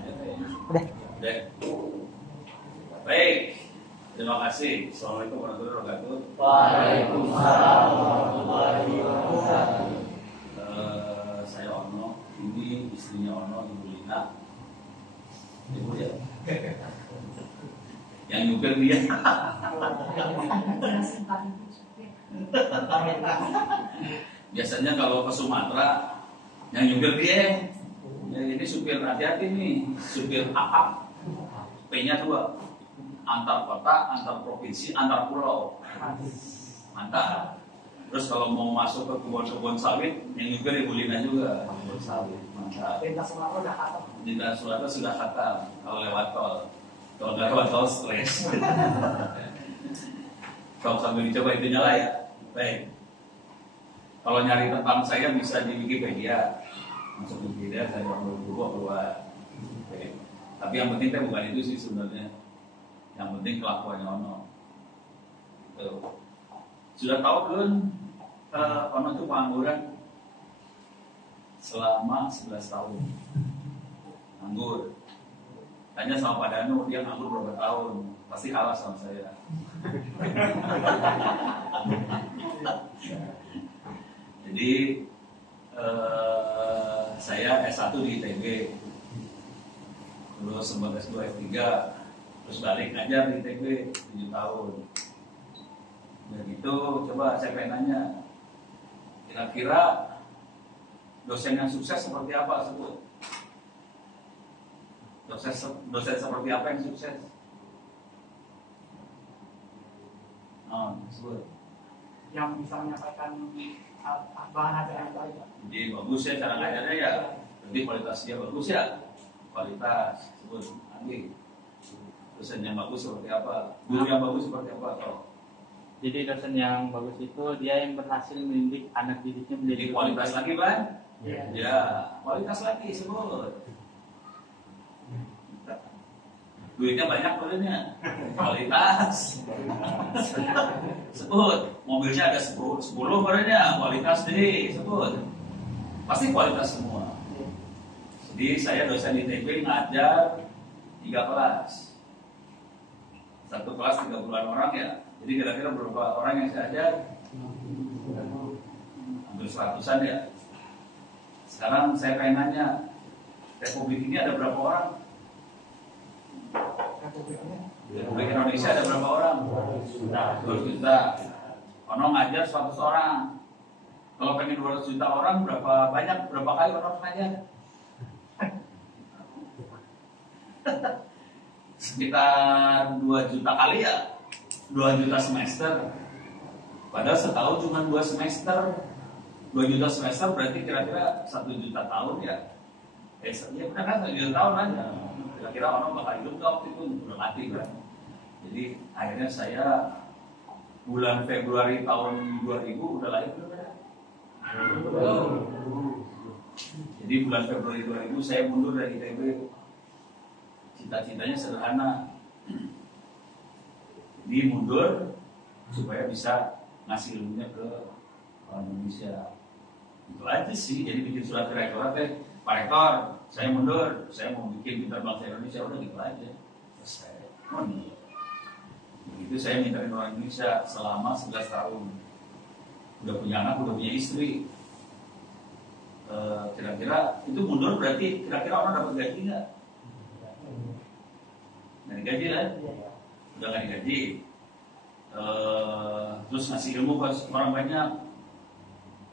aja kayaknya. Udah. Udah. Baik. Terima kasih. Assalamualaikum warahmatullahi wabarakatuh. Waalaikumsalam warahmatullahi wabarakatuh. Saya Ono, ini istrinya Ono, Ibu Lina. Ibu ya. Yang nyupir dia. Biasanya kalau ke Sumatera yang nyupir dia. Ya, ini supir hati-hati nih, supir akap. P-nya 2. Antar kota, antar provinsi, antar pulau. Mantap. Terus kalau mau masuk ke kebun-kebun sawit, yang nyupir Ibu Lina juga kebun sawit. Mantap. Lintas Sumatera udah kata. Lintas Sumatera sudah kata kalau lewat tol. Kalau nggak lewat tol stres. Kalau sambil dicoba itu nyala ya. Baik. Kalau nyari tentang saya bisa di Wikipedia. Masuk Wikipedia saya keluar. Baik. Tapi yang penting kan bukan itu sih sebenarnya. Yang penting kelakuannya Ono. Gitu. Sudah tahu kan Ono itu pengangguran selama 11 tahun. Nganggur. Tanya sama Pak Danu, dia nganggur berapa tahun? Pasti kalah sama saya. Jadi saya S1 di ITB, terus sempat S2, S3, terus balik ngajar di ITB 7 tahun. Dan itu coba saya pengen nanya, kira-kira dosen yang sukses seperti apa sebut? Dosen seperti apa yang sukses? Sebut. Yang bisa menyampaikan bahan ajar yang baik. Jadi bagus ya cara ngajarnya ya. Jadi kualitasnya bagus ya. Kualitas sebut lagi. Dosen yang bagus seperti apa? Guru yang bagus seperti apa? Jadi dosen yang bagus itu dia yang berhasil mendidik anak didiknya menjadi Jadi kualitas lagi, Bang? Iya. Ya, kualitas lagi sebut. Duitnya banyak barunya. Kualitas. Sebut. Mobilnya ada 10 barunya. Kualitas deh, sebut. Pasti kualitas semua. Jadi saya dosen di ITB ngajar 3 kelas. Satu kelas 30-an orang ya. Jadi kira-kira berapa orang yang saya ajar? Hampir 100-an ya. Sekarang saya pengen nanya, Republik ini ada berapa orang? Republik Indonesia ada berapa orang? 200 juta. Ono ngajar 100 orang. Kalau pengen 200 juta orang, berapa kali orang ngajar? Sekitar 2 juta kali ya. 2 juta semester. Padahal setahun cuma 2 semester. 2 juta semester berarti kira-kira 1 juta tahun ya. Ya benar kan 1 juta tahun aja. Kira-kira orang bakal hidup gak waktu itu udah mati kan. Jadi akhirnya saya bulan Februari tahun 2000 udah lahir belum ya? Jadi bulan Februari 2000 saya mundur dari ITB. Cita-citanya sederhana. Jadi mundur supaya bisa ngasih ilmunya ke orang Indonesia. Itu aja sih. Jadi bikin surat ke rektorat, Pak Rektor, saya mundur, saya mau bikin Pintar Bangsa Indonesia, udah gitu aja. Selesai. Begitu saya mintain orang Indonesia selama 11 tahun. Udah punya anak, udah punya istri. Kira-kira itu mundur berarti kira-kira orang dapat gaji nggak? Nggak digaji kan? Udah nggak digaji. Terus ngasih ilmu ke orang banyak.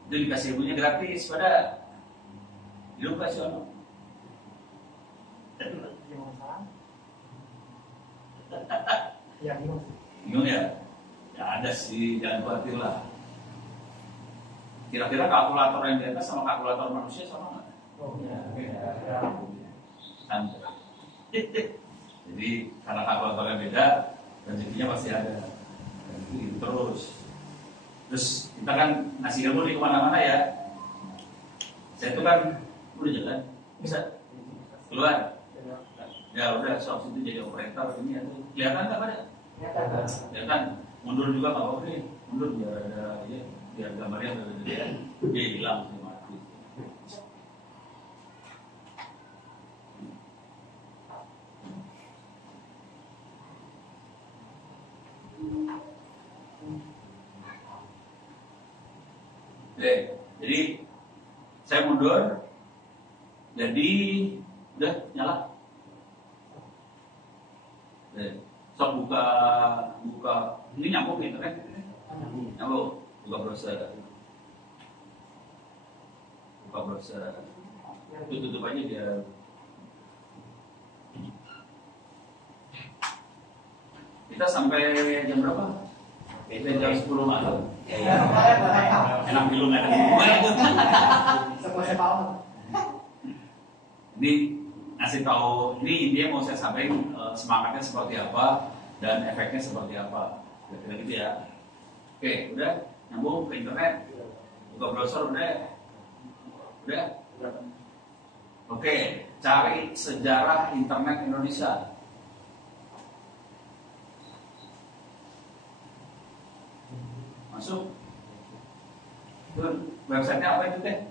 Itu dikasih ilmunya gratis pada hidup kasih orang. Bingung ya? Ya ada sih, jangan khawatir lah. Kira-kira kalkulator yang di atas sama kalkulator manusia sama nggak? Jadi karena kalkulatornya beda, rezekinya pasti ada. Terus kita kan ngasih ilmu di kemana-mana ya. Saya itu kan udah jalan, bisa keluar. Ya udah, soal itu jadi operator ini ya. Kelihatan nggak pada? Kelihatan. Mundur juga nggak apa-apa nih. Mundur biar ada ya, biar gambarnya dia hilang mati. Oke, jadi saya mundur. Jadi udah nyala. Oke. Sok buka ini nyambung internet. Nyambung. Buka browser. Tutup aja dia. Kita sampai jam berapa? Kita jam 10 malam. Enak dulu nggak ada gimana tuh? Ini ngasih tahu, ini dia mau saya sampaikan semangatnya seperti apa dan efeknya seperti apa. Kira-kira gitu ya. Oke, udah nyambung ke internet, buka browser udah. Oke, cari sejarah internet Indonesia. Masuk. Itu websitenya apa itu teh?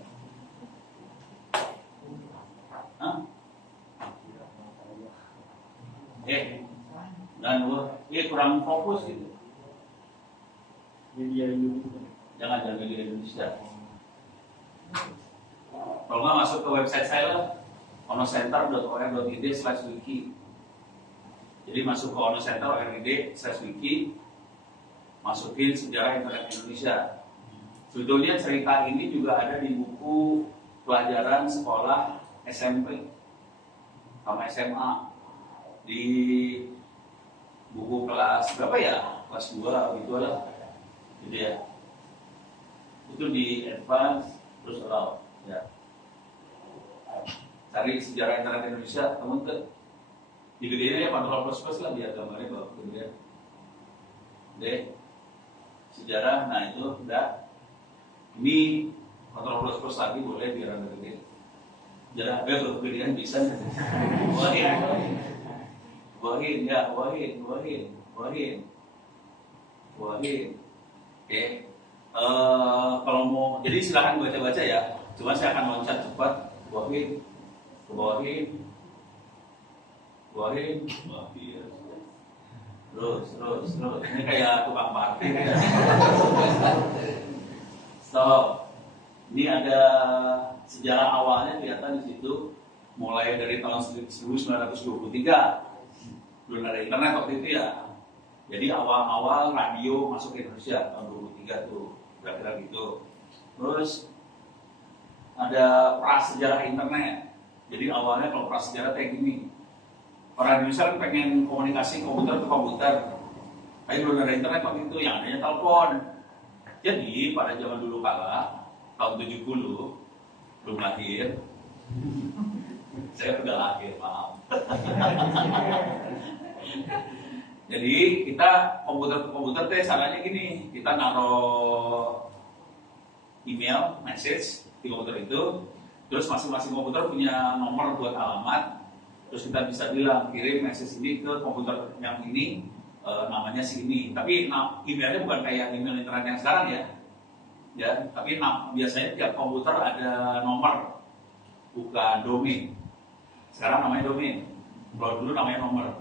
Dan kurang fokus gitu. Media Indonesia. Jangan media Indonesia. Kalau nggak masuk ke website saya lah, onocenter.org.id/wiki. Jadi masuk ke onocenter.org.id/wiki, masukin sejarah internet Indonesia. Sebetulnya cerita ini juga ada di buku pelajaran sekolah SMP sama SMA, di buku kelas berapa ya? Kelas 2 gitu lah. Gitu ya. Itu di advance terus allowed ya. Cari sejarah internet Indonesia, teman-teman. Digedein ya Kontrol Plus lah biar gambarnya bagus gitu ya. Deh. Sejarah, nah itu udah. Ini Kontrol Plus lagi boleh biar agak gede. Sejarah kalau kegedean bisa. Wahin. Oke. Kalau mau, jadi silahkan baca-baca ya. Cuma saya akan loncat cepat. Wahin. Terus. Ini kayak tukang parkir ya. Stop. Ini ada sejarah awalnya kelihatan di situ. Mulai dari tahun 1923. Belum ada internet waktu itu ya. Jadi awal-awal radio masuk ke Indonesia tahun 23 tuh, kira-kira gitu. Terus ada prasejarah internet. Jadi awalnya kalau prasejarah kayak gini, orang Indonesia kan pengen komunikasi komputer ke komputer. Tapi belum ada internet waktu itu, yang adanya telepon. Jadi pada zaman dulu kala, tahun 70, belum lahir. Saya udah lahir, maaf. Jadi kita komputer ke komputer teh caranya gini, kita naruh email, message di komputer itu, terus masing-masing komputer punya nomor buat alamat, terus kita bisa bilang kirim message ini ke komputer yang ini, namanya si ini. Tapi emailnya bukan kayak email internet yang sekarang ya, tapi biasanya tiap komputer ada nomor, bukan domain. Sekarang namanya domain, kalau dulu namanya nomor.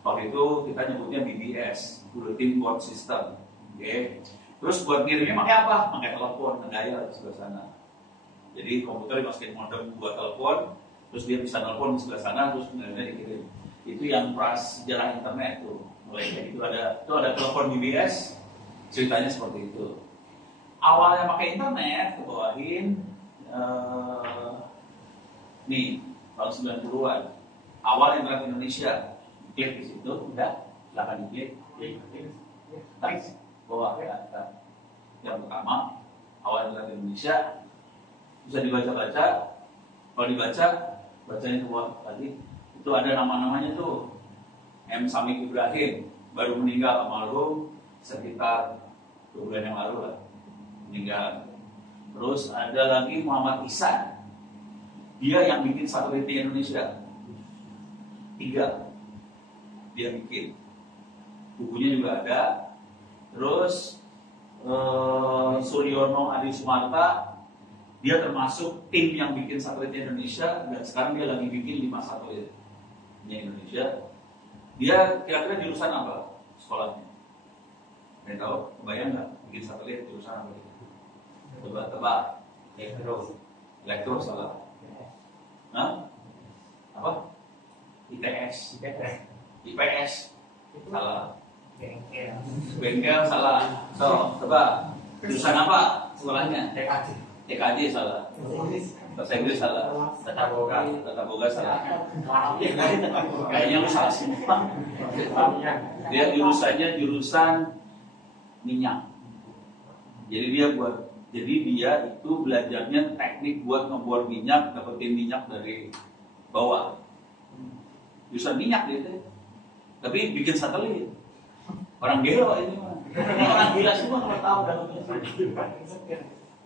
Waktu itu kita nyebutnya BBS, Bulletin Board System. Oke. Terus buat ngirimnya pakai apa? Pakai telepon, ngedial sebelah sana. Jadi komputer dimasukin modem buat telepon, terus dia bisa telepon sebelah sana, terus ngirimnya dikirim. Itu yang prasejarah internet tuh. Mulai kayak gitu ada telepon BBS, ceritanya seperti itu. Awalnya pakai internet, ke bawahin nih tahun 90-an. Awal internet Indonesia. Klik di situ, udah, silakan diklik. Teks bawah ke atas. Yang pertama, awal internet Indonesia bisa dibaca-baca. Kalau dibaca, bacanya ke bawah tadi. Itu ada nama-namanya tuh. M. Samik Ibrahim baru meninggal almarhum sekitar 2 bulan yang lalu lah, meninggal. Terus ada lagi Muhammad Ihsan. Dia yang bikin satelit di Indonesia. 3. Dia bikin, bukunya juga ada. Terus Suryono Adi Sumarta, dia termasuk tim yang bikin satelit Indonesia, dan sekarang dia lagi bikin 5 satelitnya Indonesia. Dia kira-kira jurusan apa sekolahnya? Kalian tahu? Kebayang nggak bikin satelit jurusan apa itu? Tebak. Elektro salah. Hah? Apa? IPS salah. Bengkel salah. So, tebak. Jurusan apa sekolahnya? TKJ salah. Bahasa Inggris salah. Tata boga salah. Kayaknya lu salah semua. Dia jurusan minyak. Jadi dia itu belajarnya teknik buat ngebor minyak, dapetin minyak dari bawah. Jurusan minyak gitu. Tapi bikin satelit. Orang gelo ini mah. Ini orang gila semua kalau tahu dalamnya.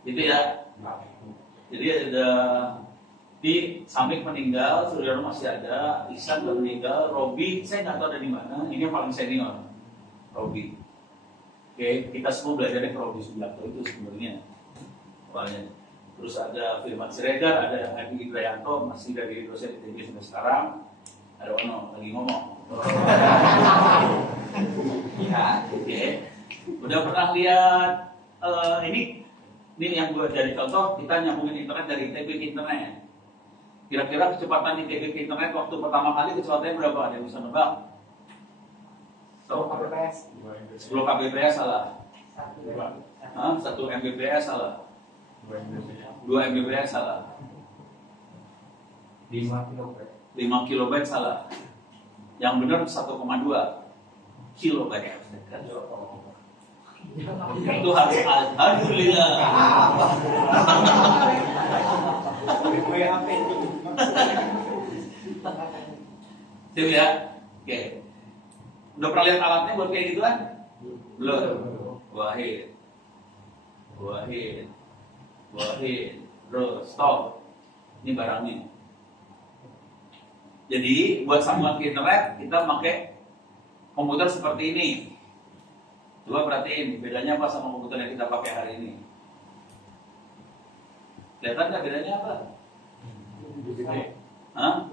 Gitu ya. Jadi ada di Samik meninggal, Suryono masih ada, Ihsan udah meninggal, Robi saya nggak tahu ada di mana. Ini yang paling senior, Robi. Oke, kita semua belajarnya ke Robi Subiakto itu sebenarnya awalnya. Terus ada Firman Siregar, ada Adi Ibrayanto masih dari dosen ITB sampai sekarang. Ada Ono lagi ngomong. Ya, oke. Udah pernah lihat ini yang gue jadi contoh, kita nyambungin internet dari ITB ke internet. Kira-kira kecepatan ITB ke internet waktu pertama kali kecepatannya berapa? Ada yang bisa nebak? 10 kbps salah. 1 mbps salah. 2 mbps salah. 5 kilobyte salah. Yang benar 1,2 kilobyte. Itu harus alhamdulillah. Siap ya? Oke. Udah pernah lihat alatnya buat kayak gituan? Belum. Wahid. Terus stop. Ini barangnya. Jadi buat sambungan ke internet kita pakai komputer seperti ini. Coba perhatiin bedanya apa sama komputer yang kita pakai hari ini. Kelihatan nggak bedanya apa? Hah?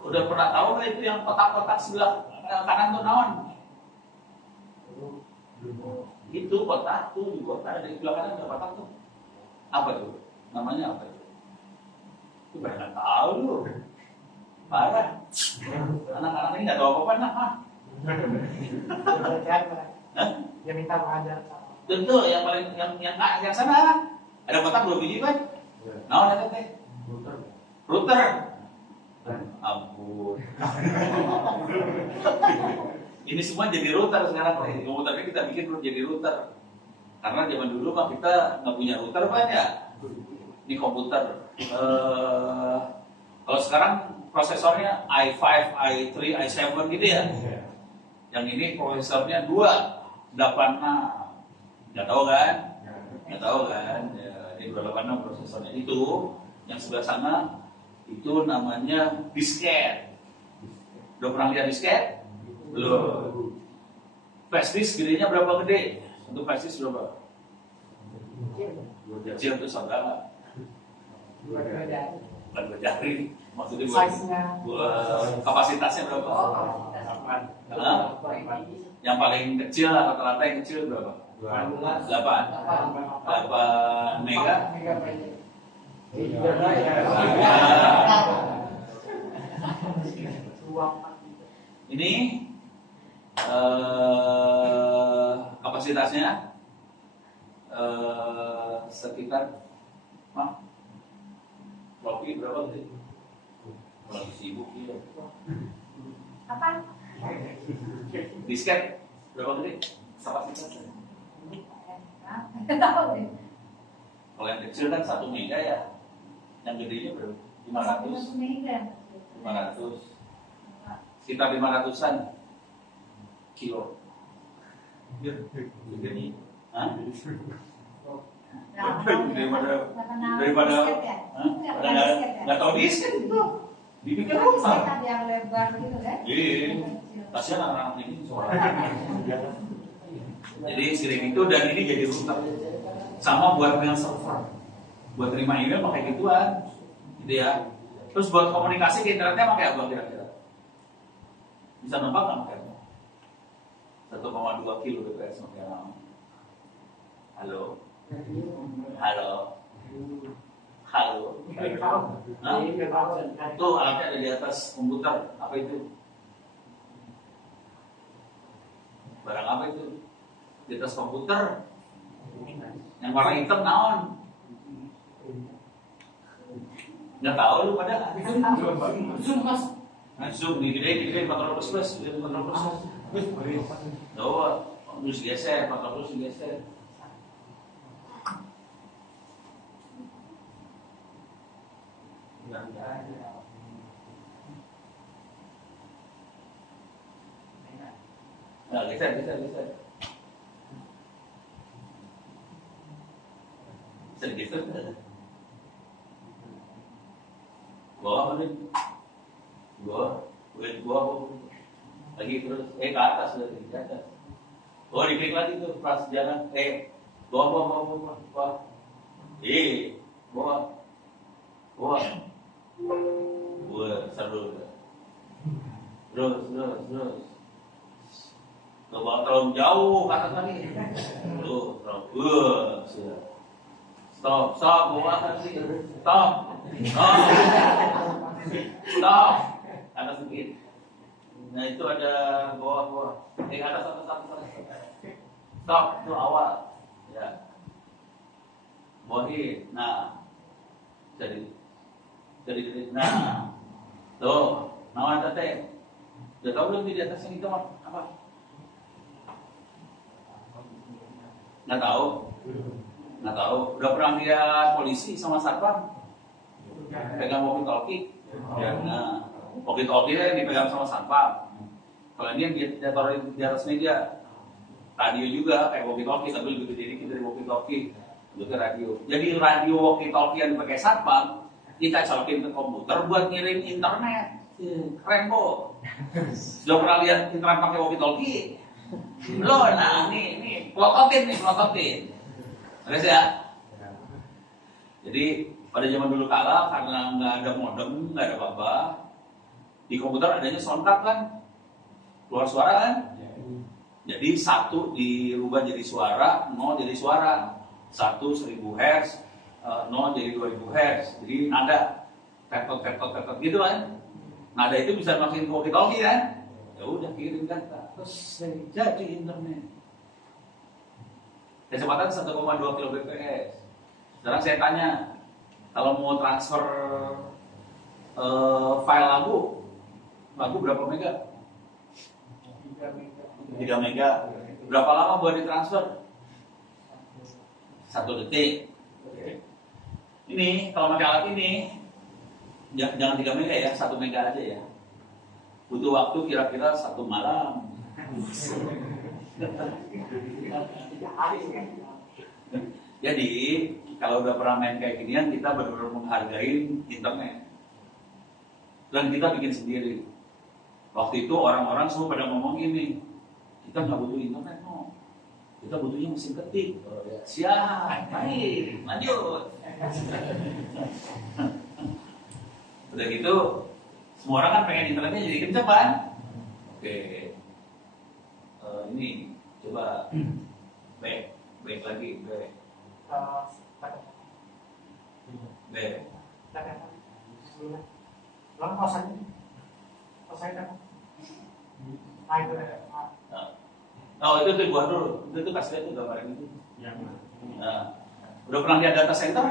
Udah pernah tahu nggak itu yang kotak-kotak sebelah kanan tuh naon? Itu kotak tuh di kotak dari sebelah kanan ada kotak tuh. Apa tuh? Namanya apa itu? Itu banyak tahu lu. Parah. Anak-anak ini nggak tahu apa-apa nah. Dia minta mengajar. Tentu yang paling yang sana ada kotak 2 biji kan? Naon ada teh? Router. Ampun. Ini semua jadi router sekarang. Komputernya kita bikin jadi router. Karena zaman dulu mah kita nggak punya router banyak. Ini komputer. Kalau sekarang prosesornya i5, i3, i7 gitu ya. Yang ini prosesornya 286. Nggak tahu kan? Nggak tahu kan? Ya, ini 286 prosesornya itu. Yang sebelah sana itu namanya disket. Udah pernah lihat disket? Belum. Flash disk gedenya berapa gede? Untuk flash disk berapa? Kecil itu saudara. Bukan berjari. Maksudnya buat kapasitasnya berapa? Yang paling kecil rata-rata yang kecil berapa? 8 mega. Ini kapasitasnya sekitar Rocky berapa sih? Kalau sibuk ya. Apa? Disket berapa gede? Kapasitasnya? Kalau yang kecil kan 1 mega ya. Yang gedenya berapa? 500. 500. Sekitar 500-an kilo. Gede. Hah? Daripada nggak tahu disket itu dibikin rumah. Yang lebar gitu kan? Iya, kasihan anak-anak ini soalnya. Jadi sering itu dan ini jadi router. Sama buat mail server, buat terima email pakai gituan, gitu ya. Terus buat komunikasi ke internetnya pakai apa kira-kira? Bisa nebak nggak pakai apa? 1,2 kilo bps pakai apa? Halo. Halo. Halo. Hah? Tuh alatnya ada di atas komputer. Apa itu? Barang apa itu? Di atas komputer. Yang warna hitam naon? Nggak tahu lu pada? Zoom mas. Zoom di gede 400 plus. Tuh, terus geser, 400 geser. Nah, geser. Bisa digeser nggak? Gua apa nih? Gua lagi terus ke atas lagi di atas. Oh, diklik lagi tuh pas jalan. Bawa. Bawa. Seru. Terus. Coba terlalu jauh ke atas lagi. Tuh, terus. Stop, bawa lagi. Stop. Atas sedikit. Nah, itu ada bawah. Atas. Stop, itu awal. Ya. Bawahin. Nah. Jadi. Nah. Tuh, nawan tete. Udah tahu belum di atasnya itu apa? Nggak tahu. Udah pernah lihat polisi sama satpam pegang walkie-talkie? Ya, nah, walkie-talkie dipegang sama satpam. Kalau ini dia taruh di atas meja. Radio juga kayak walkie-talkie, tapi lebih gede dikit dari walkie-talkie. Bentuknya radio. Jadi radio walkie-talkie yang dipakai satpam kita colokin ke komputer buat ngirim internet. Keren, Bo. Sudah pernah lihat internet pakai walkie-talkie? Loh, nah nih, pelototin. Terus ya. Jadi pada zaman dulu kala karena nggak ada modem, nggak ada apa-apa, di komputer adanya soundcard kan, keluar suara kan. Jadi 1 dirubah jadi suara, 0 jadi suara, 1 1000 Hz, 0 jadi 2000 Hz. Jadi nada, tetot gitu kan. Nada itu bisa masukin ke walkie-talkie kan. Ya udah kirim data, terus jadi internet. Kecepatan 1,2 kbps. Sekarang saya tanya, kalau mau transfer file lagu berapa mega? 3 mega. Berapa lama buat ditransfer? 1 detik. Ini kalau pakai alat ini jangan 3 mega ya, 1 mega aja ya. Butuh waktu kira-kira 1 malam. Jadi kalau udah pernah main kayak ginian, kita benar-benar menghargai internet. Dan kita bikin sendiri. Waktu itu orang-orang semua pada ngomong ini, kita nggak butuh internet, no. Kita butuhnya mesin ketik. Siap, baik, lanjut. Udah gitu, semua orang kan pengen internetnya jadi kenceng kan? Oke. Ini coba baik lagi, baik. Lalu kosannya Oh itu tuh buat dulu, itu kasih lihat tuh gambaran itu. Nah, udah pernah lihat data center?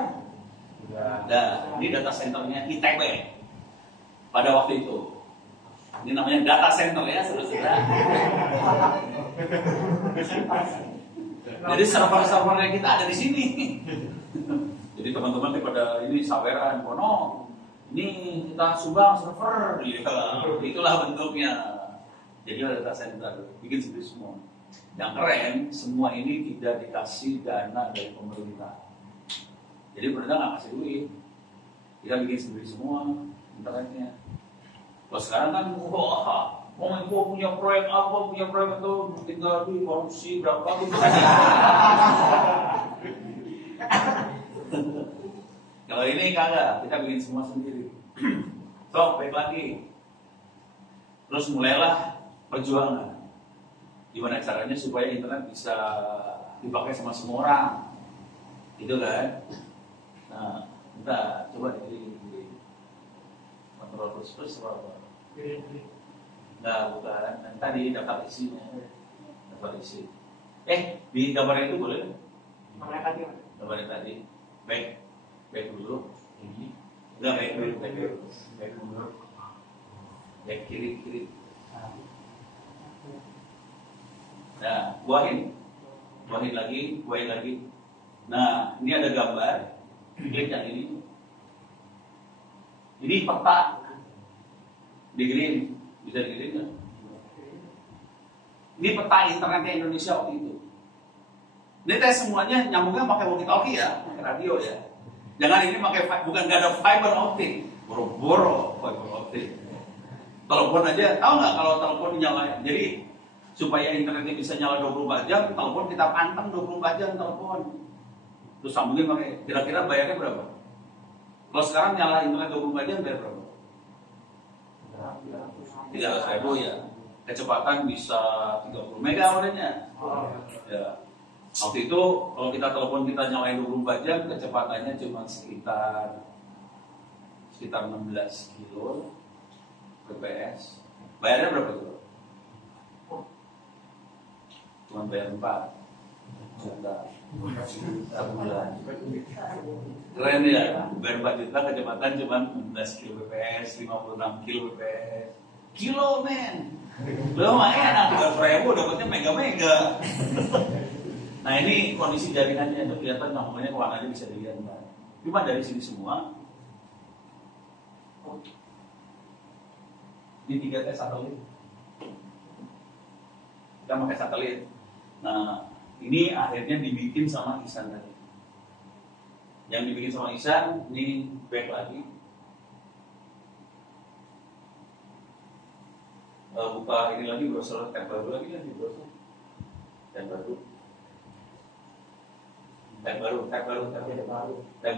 Udah. Ini data centernya ITB pada waktu itu. Ini namanya data center ya, saudara-saudara. Jadi server-servernya kita ada di sini. Jadi teman-teman pada ini saweran, kono. Ini kita sumbang server, ya, itulah bentuknya. Jadi ada data center, bikin sendiri semua. Yang keren, semua ini tidak dikasih dana dari pemerintah. Jadi pemerintah nggak kasih duit, kita bikin sendiri semua internetnya. Kalau sekarang kan, wah, mau punya proyek apa, punya proyek itu tinggal di korupsi berapa gitu. Kalau ini kagak, kita bikin semua sendiri. So, baik lagi. Terus mulailah perjuangan. Gimana caranya supaya internet bisa dipakai sama semua orang, gitu kan? Nah, kita coba di kontrol plus apa? Enggak, bukan. Dan tadi daftar isinya, daftar isi. Di gambar itu boleh? Gambar yang tadi, back dulu. Ini, enggak back dulu, back kiri. Nah, buahin lagi. Nah, ini ada gambar. Klik yang ini. Ini peta. Diginin, bisa diginin nggak? Ini peta internetnya Indonesia waktu itu. Ini tes semuanya nyambungnya pakai walkie-talkie ya, pakai radio ya. Jangan ini pakai bukan nggak ada fiber optic, boro-boro fiber optic. Telepon aja, tahu nggak kalau telepon dinyalain? Jadi supaya internetnya bisa nyala 24 jam, telepon kita panteng 24 jam telepon. Terus sambungin pakai, kira-kira bayarnya berapa? Kalau sekarang nyala internet 24 jam bayar berapa? 300.000 ya. Kecepatan bisa 30 mega orangnya. Ya. Waktu itu kalau kita telepon kita nyalain 24 jam, kecepatannya cuma sekitar 16 kilo bps. Bayarnya berapa tuh? Cuma bayar 4 juta satu bulan. Keren ya, bayar 4 juta kecepatan cuma 16 kilo bps, 56 kilo bps. Kilo men, lumayan, 300.000 dapatnya mega. Nah ini kondisi jaringannya, ada kelihatan namanya warnanya bisa dilihat. Cuma dari sini semua. Ini 3T satelit. Kita pakai satelit. Nah ini akhirnya dibikin sama Ihsan tadi. Yang dibikin sama Ihsan, ini back lagi. Buka ini lagi, browser tab baru lagi kan di browser. Tab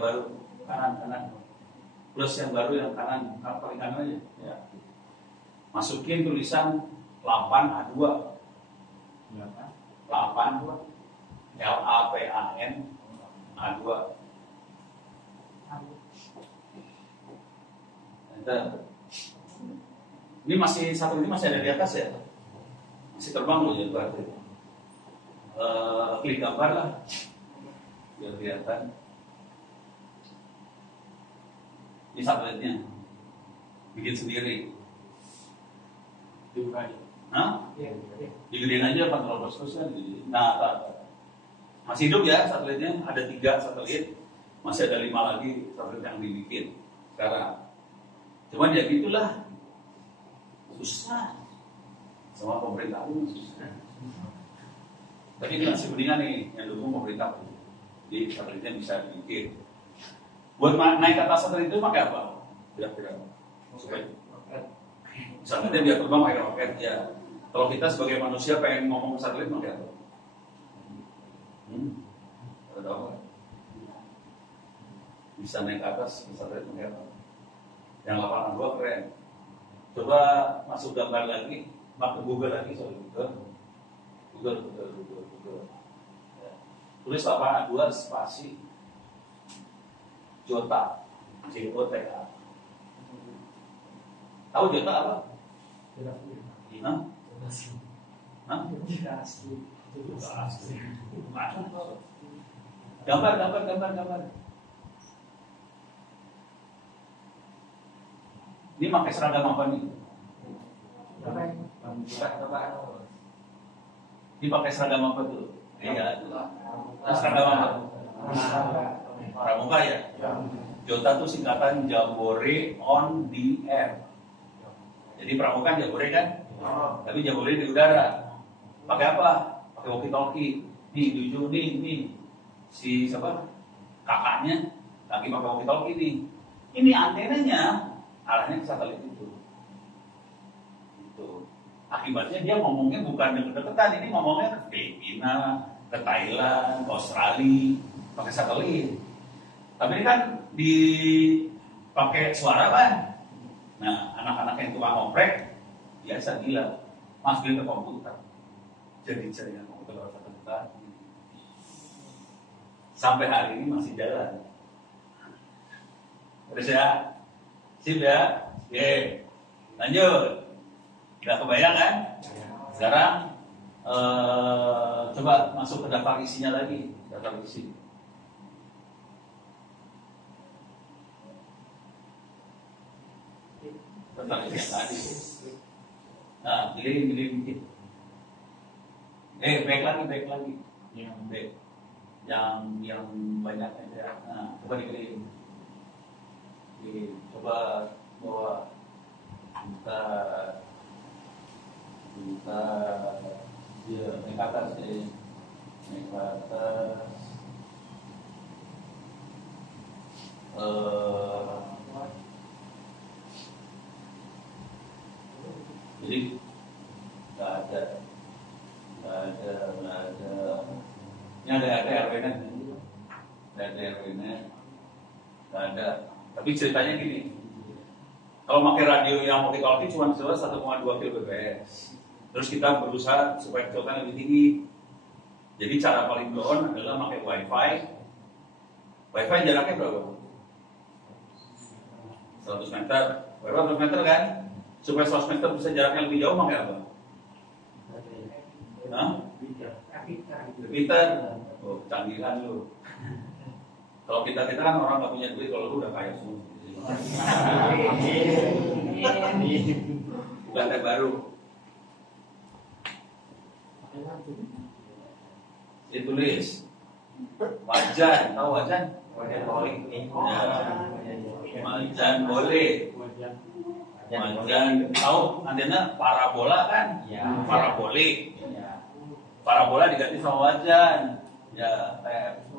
baru kanan. Plus yang baru yang kanan, paling kanan aja. Ya. Masukin tulisan 8A2. 8 LAPAN A2. Ini satu ini masih ada di atas ya, masih terbang loh ya berarti. Klik gambar lah, biar kelihatan. Ini satelitnya, bikin sendiri. Dibuka aja. Hah? Digedein aja kontrol terus kan. Nah, masih hidup ya satelitnya, ada 3 satelit, masih ada 5 lagi satelit yang dibikin sekarang. Cuman ya gitulah. Susah sama pemerintah pun susah. Tapi ini masih mendingan nih yang dukung pemerintah. Jadi satelitnya bisa dibikin. Buat naik ke atas satelit itu pakai apa? Kira-kira satelitnya biar terbang pakai roket ya. Kalau kita sebagai manusia pengen ngomong satelit pakai apa? Ada apa? Bisa naik ke atas satelit pakai apa? Yang 8A2 keren. Coba masuk gambar lagi, masuk Google lagi, Google. Ya. Tulis 8A2 spasi Jota, JOTA. Tahu Jota apa? Gambar. Ini pakai seragam apa nih? Ini pakai seragam apa tuh? Iya, seragam apa? Pramuka ya? Jota tuh singkatan Jabore on the air. Jadi pramuka Jabore kan? Tapi Jabore di udara. Pakai apa? Pakai walkie-talkie. Nih, Juju nih. Si siapa? Kakaknya lagi pakai walkie-talkie nih. Ini antenanya arahnya ke satelit itu. Akibatnya dia ngomongnya bukan deket-deketan, ini ngomongnya ke Filipina, ke Thailand, ke Australia, pakai satelit. Tapi ini kan dipakai suara kan. Nah, anak-anak yang tukang ngoprek biasa gila, masukin ke komputer. Jadi jaringan komputer satelit. sampai hari ini masih jalan. Terus ya, sip ya, oke, lanjut. Udah kebayang kan? Sekarang coba masuk ke daftar isinya lagi, daftar isi. Daftar isi yang tadi. Nah, pilih dikit. Back lagi. Back. Yang banyak aja. Nah, coba dipilih. Coba bawa kita ya naik atas deh, naik atas. Jadi nggak ada. Ini ada RW-nya, nggak ada. Tapi ceritanya gini, kalau pakai radio yang walkie-talkie cuma 1,2 kbps. Terus kita berusaha supaya kecepatannya lebih tinggi. Jadi cara paling down adalah pakai wifi. Wifi jaraknya berapa? 100 meter. Berapa 100 meter kan? Supaya 100 meter bisa jaraknya lebih jauh pakai apa? Repeater. Oh, canggihan lu. Kalau kita kan orang nggak punya duit, kalau lu udah kaya semua. Bukan teh baru. Ditulis wajan, tahu wajan? Wajan boleh. Wajan boleh. Wajan tahu antena parabola kan? Parabolik. Parabola diganti sama wajan. Ya,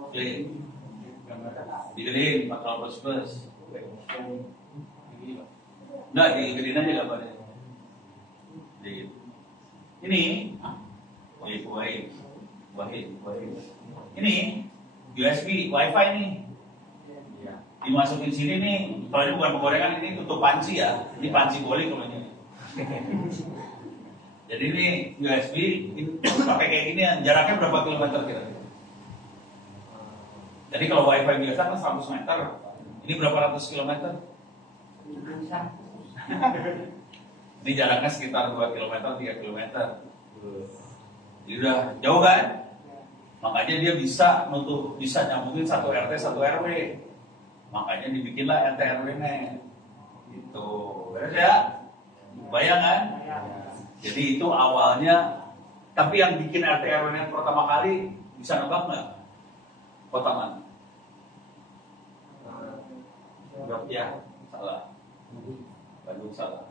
klik. Digedein 400 plus. Nah, digedein aja gambarnya. Ini Wahid. Ini USB, WiFi nih. Dimasukin sini nih. Kalau ini bukan penggorengan, ini tutup panci ya. Ini panci bolik namanya. Jadi ini USB, ini pakai kayak gini, jaraknya berapa kilometer kira-kira? Jadi kalau WiFi biasa kan 100 meter, ini berapa ratus kilometer? Ini jaraknya sekitar 2 km, 3 km. Jadi udah jauh kan? Makanya dia bisa nyambungin 1 RT 1 RW. Makanya dibikinlah RT RW-nya. Gitu. Beres ya? Bayang kan? Jadi itu awalnya. Tapi yang bikin RT RW-nya pertama kali bisa nebak nggak? Kota mana? Ya, salah. Bandung salah.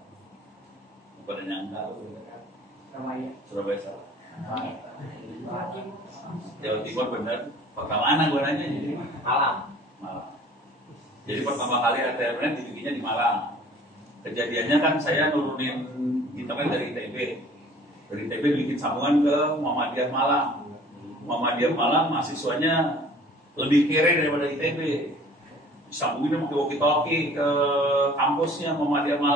Bukan nyangka. Surabaya salah. Jawa Timur benar. Pertama mana gue nanya jadi Malang. Jadi pertama kali RT-RW dibikinnya di Malang. Kejadiannya kan saya nurunin kita kan dari ITB. Dari ITB bikin sambungan ke Muhammadiyah Malang. Muhammadiyah Malang mahasiswanya lebih kere daripada ITB. Sambungin pakai walkie-talkie ke kampusnya Muhammadiyah Malang.